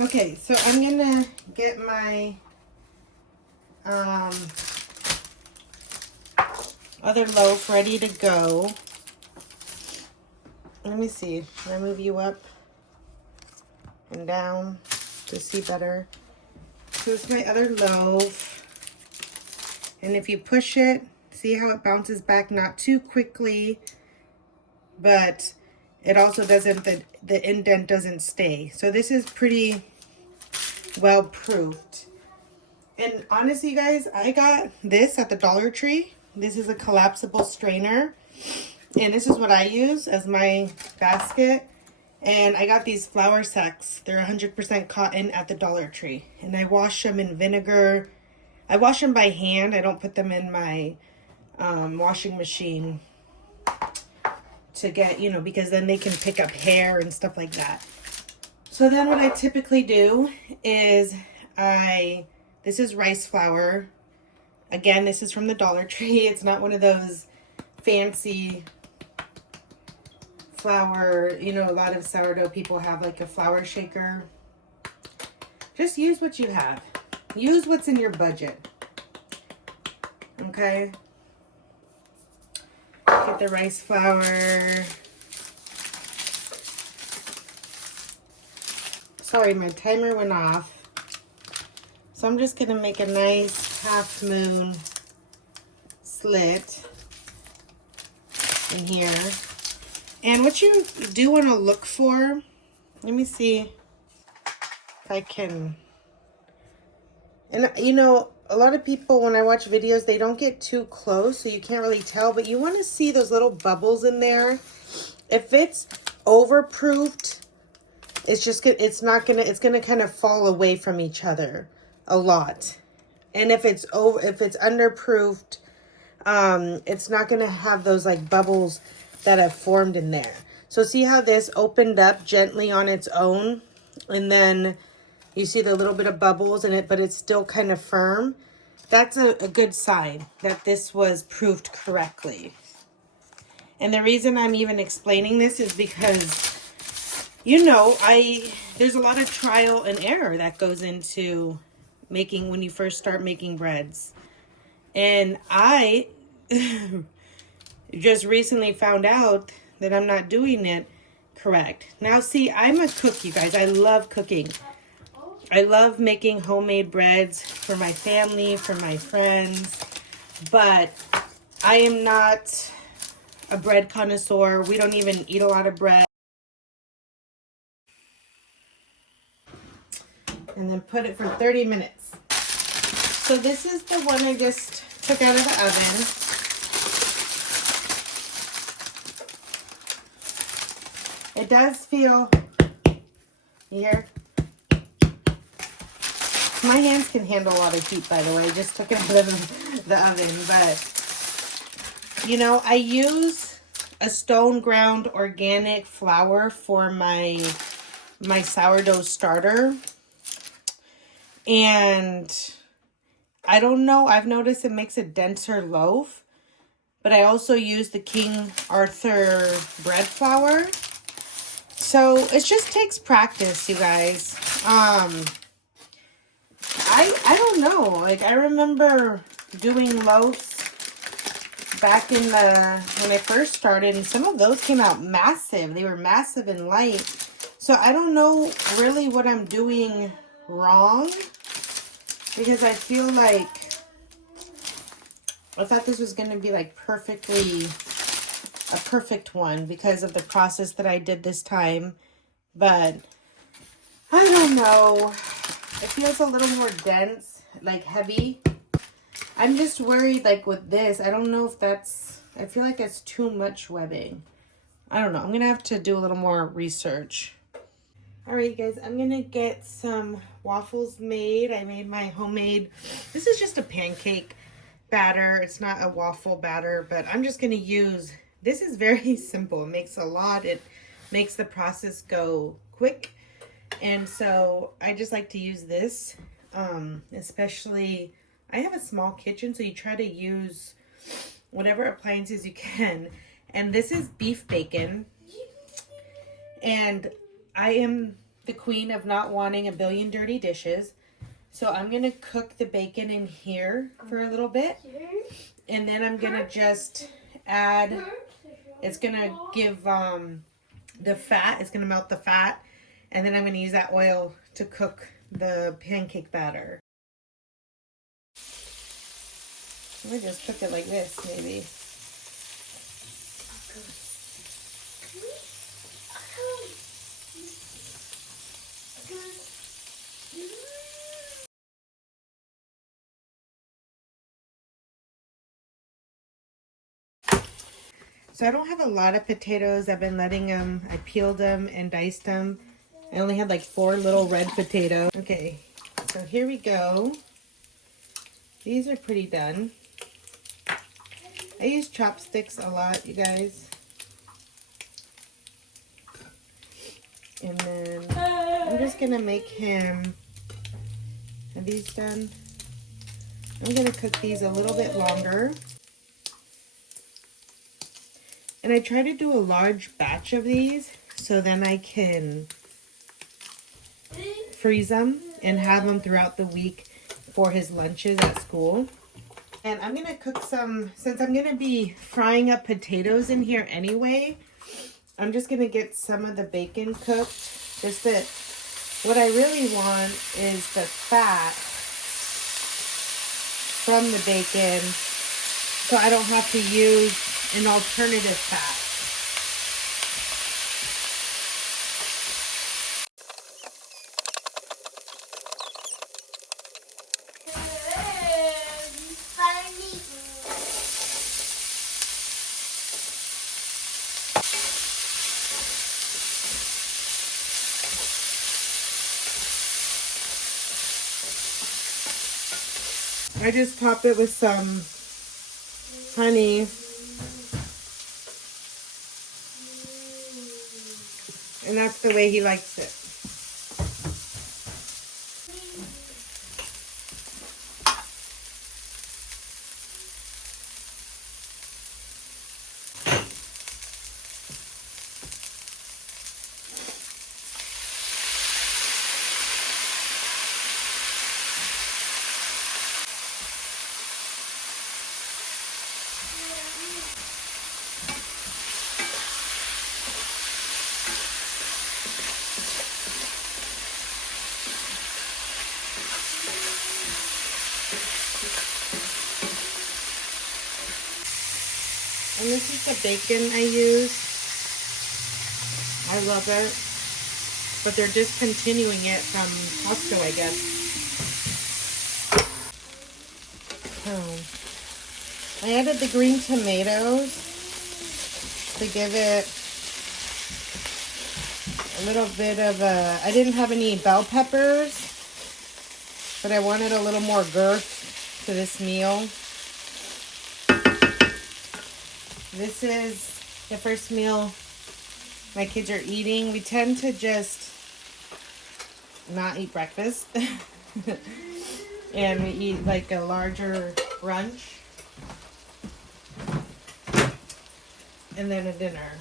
Okay, so I'm gonna get my other loaf ready to go. Let me see. Can I move you up and down to see better? Here's my other loaf. And if you push it, see how it bounces back, not too quickly, but it also doesn't, the indent doesn't stay. So this is pretty well proofed. And honestly, guys, I got this at the Dollar Tree. This is a collapsible strainer. And this is what I use as my basket. And I got these flour sacks. They're 100% cotton at the Dollar Tree. And I wash them in vinegar. I wash them by hand. I don't put them in my washing machine to get, you know, because then they can pick up hair and stuff like that. So then what I typically do is this is rice flour. Again, this is from the Dollar Tree. It's not one of those fancy flour, you know, a lot of sourdough people have like a flour shaker. Just use what you have. Use what's in your budget. Okay? Get the rice flour. Sorry, my timer went off. So I'm just gonna make a nice half moon slit in here. And what you do want to look for, let me see if I can, and you know, a lot of people when I watch videos, they don't get too close, so you can't really tell, but you want to see those little bubbles in there. If it's overproofed, it's just, it's gonna kind of fall away from each other a lot. And if it's underproofed, it's not gonna have those like bubbles that have formed in there. So see how this opened up gently on its own, and then you see the little bit of bubbles in it, but it's still kind of firm. That's a good sign that this was proofed correctly. And the reason I'm even explaining this is because, you know, there's a lot of trial and error that goes into making, when you first start making breads. And I just recently found out that I'm not doing it correct. Now, see, I'm a cook, you guys. I love cooking. I love making homemade breads for my family, for my friends. But I am not a bread connoisseur. We don't even eat a lot of bread. And then put it for 30 minutes. So this is the one I just took out of the oven. It does feel, you hear? My hands can handle a lot of heat, by the way. I just took it out of the oven. But, you know, I use a stone ground organic flour for my sourdough starter. And I don't know, I've noticed it makes a denser loaf. But I also use the King Arthur bread flour. So it just takes practice, you guys. I don't know. Like, I remember doing loaves back in when I first started, and some of those came out massive. They were massive and light. So I don't know really what I'm doing wrong, because I feel like I thought this was going to be like a perfect one because of the process that I did this time. But I don't know. It feels a little more dense, like heavy. I'm just worried, like with this, I don't know if I feel like it's too much webbing. I don't know. I'm going to have to do a little more research. All right, guys, I'm going to get some waffles made. I made my homemade, this is just a pancake batter. It's not a waffle batter, but I'm just going to use, this is very simple. It makes a lot. It makes the process go quick. And so I just like to use this, especially, I have a small kitchen, so you try to use whatever appliances you can. And this is beef bacon. And I am the queen of not wanting a billion dirty dishes. So I'm going to cook the bacon in here for a little bit. And then I'm going to just add, it's going to give the fat, it's going to melt the fat. And then I'm going to use that oil to cook the pancake batter. Let me just cook it like this, maybe. So I don't have a lot of potatoes. I've been letting them, I peeled them and diced them. I only had like 4 little red potatoes. Okay, so here we go. These are pretty done. I use chopsticks a lot, you guys. And then I'm just gonna make him, are these done? I'm gonna cook these a little bit longer. And I try to do a large batch of these so then I can freeze them and have them throughout the week for his lunches at school. And I'm gonna cook some, since I'm gonna be frying up potatoes in here anyway, I'm just gonna get some of the bacon cooked. Just that, what I really want is the fat from the bacon so I don't have to use an alternative fat. I just top it with some honey. And that's the way he likes it. And this is the bacon I use. I love it. But they're discontinuing it from Costco, I guess. Oh. I added the green tomatoes to give it a little bit of a... I didn't have any bell peppers, but I wanted a little more girth to this meal. This is the first meal my kids are eating. We tend to just not eat breakfast. And we eat like a larger brunch. And then a dinner.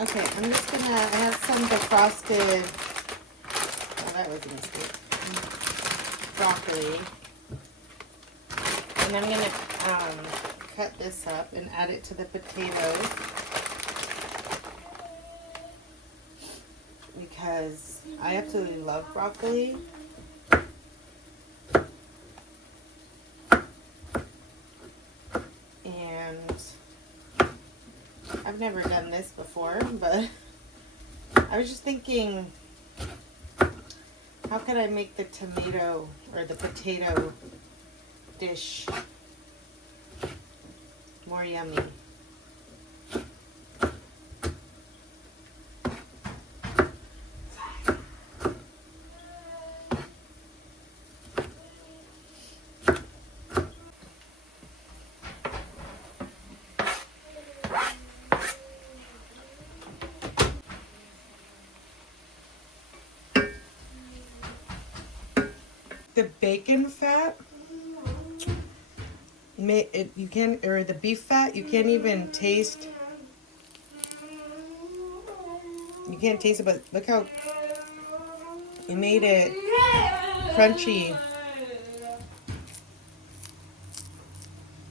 Okay, I'm just gonna, I have some defrosted, oh, that was a mistake, broccoli. And I'm gonna cut this up and add it to the potatoes. Because I absolutely love broccoli. And I've never done this before, but I was just thinking, how could I make the tomato or the potato dish more yummy? The bacon fat, you can, or the beef fat, you can't even taste. You can't taste it, but look how it made it crunchy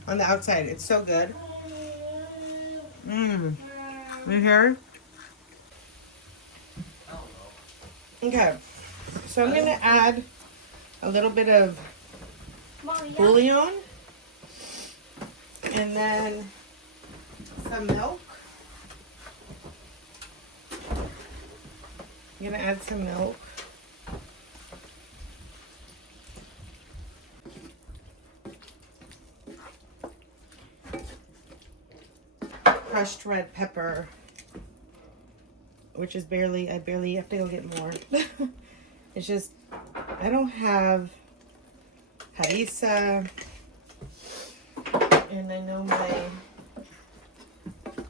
on the outside. It's so good. Mmm. You hear? Okay. So I'm going to add a little bit of bouillon and then some milk. I'm going to add some milk. Crushed red pepper, which is I barely have to go get more. It's just, I don't have harissa, and I know my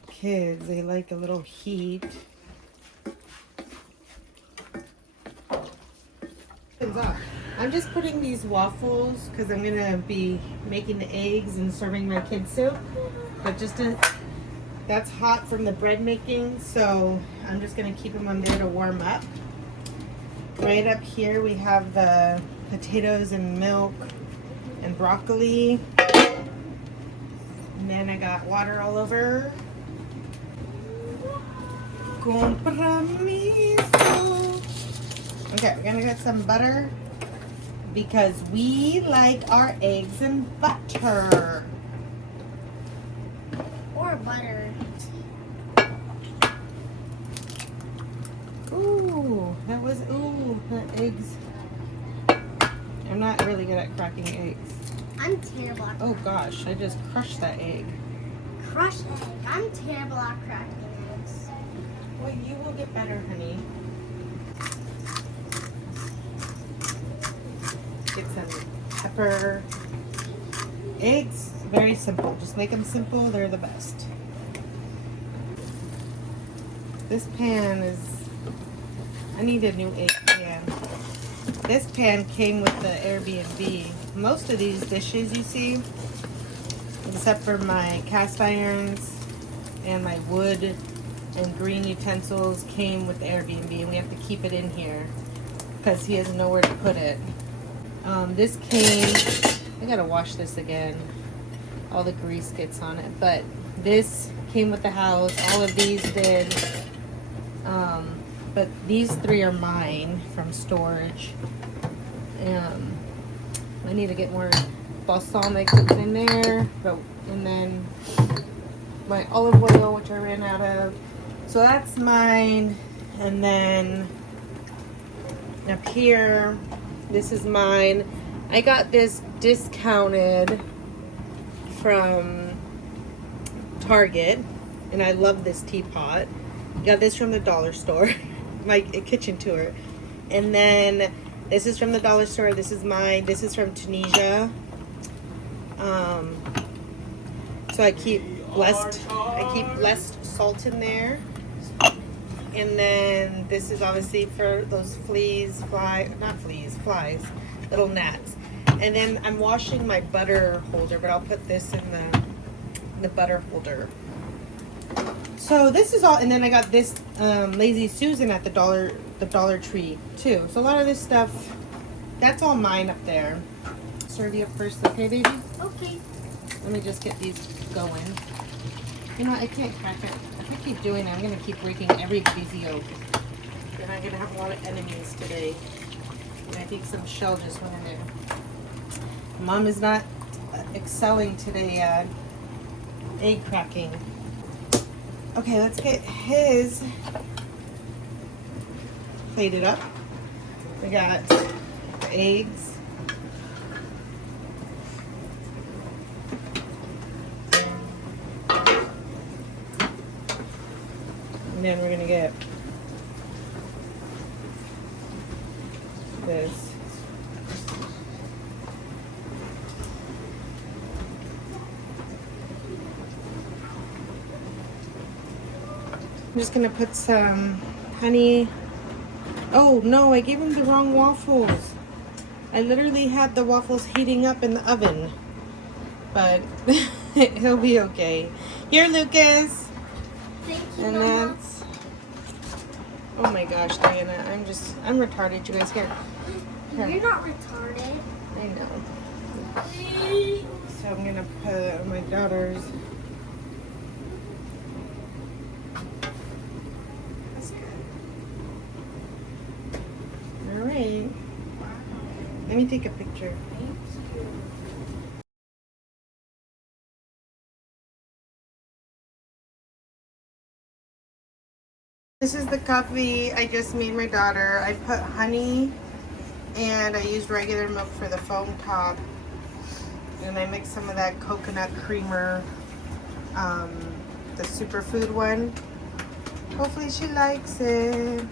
kids, they like a little heat. I'm just putting these waffles because I'm gonna be making the eggs and serving my kids soup, but that's hot from the bread making, so I'm just gonna keep them on there to warm up. Right up here we have the potatoes and milk and broccoli. And then I got water all over. Compromiso. Okay, we're gonna get some butter because we like our eggs and butter. Or butter. Ooh, the eggs. I'm not really good at cracking eggs. I'm terrible at Oh gosh, I just crushed that egg. crushed egg. I'm terrible at cracking eggs. Well, you will get better, honey. Get some pepper. Eggs, very simple. Just make them simple. They're the best. This pan is... I need a new egg pan. This pan came with the Airbnb. Most of these dishes you see, except for my cast irons and my wood and green utensils, came with the Airbnb, and we have to keep it in here because he has nowhere to put it. This came... I gotta wash this again. All the grease gets on it, but this came with the house. All of these did. But these three are mine from storage. I need to get more balsamic to put in there, and then my olive oil, which I ran out of. So that's mine. And then up here, this is mine. I got this discounted from Target, and I love this teapot. Got this from the dollar store, my kitchen tour. And then this is from the dollar store. This is mine. This is from Tunisia. So I keep less salt in there. And then this is obviously for those flies, little gnats. And then I'm washing my butter holder, but I'll put this in the butter holder. So this is all, and then I got this Lazy Susan at the Dollar Tree too. So a lot of this stuff, that's all mine up there. Serve you up first, okay, baby? Okay. Let me just get these going. You know, I can't crack it. If I keep doing it, I'm gonna keep breaking every piece yolk. Then I'm gonna have a lot of enemies today. And I think some shell just went in there. Mom is not excelling today at egg cracking. Okay, let's get his plated up. We got the eggs. And then we're gonna get this. I'm just gonna put some honey. Oh no, I gave him the wrong waffles. I literally had the waffles heating up in the oven. But he'll be okay. Here, Lucas. Thank you, And Mama. that's... Oh my gosh, Diana. I'm retarded, you guys. Here. You're not retarded. I know. So I'm gonna put it on my daughter's. That's good. Alright. Let me take a picture. This is the coffee I just made my daughter. I put honey and I used regular milk for the foam top. And I mixed some of that coconut creamer, the superfood one. Hopefully she likes it.